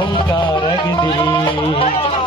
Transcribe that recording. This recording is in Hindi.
हुंकार दी